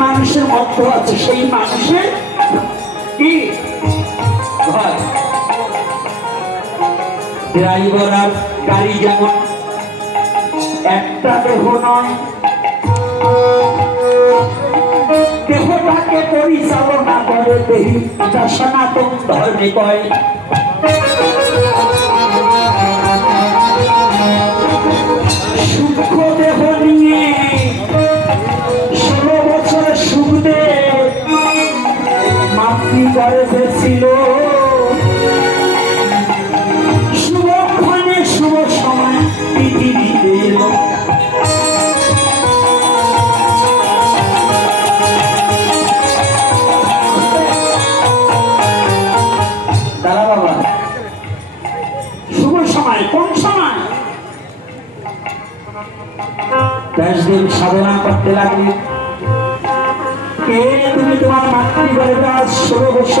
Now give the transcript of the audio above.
মানুষের মধ্যে আছে, সেই মানুষের কি? ড্রাইভার আর গাড়ি যেমন, একটা দেহ নয়। দেহটাকে পরিচালনা করে দেহি। এটা সনাতন ধর্মে কয়। শুভক্ষণে শুভ সময় দাদা বাবা শুভ সময় কোন সময়? ব্যাসদেব সাধনা করতে লাগলেন তুমি তোমার মাতৃগর্ভে আজ ষোলো বছর যাবৎ আছো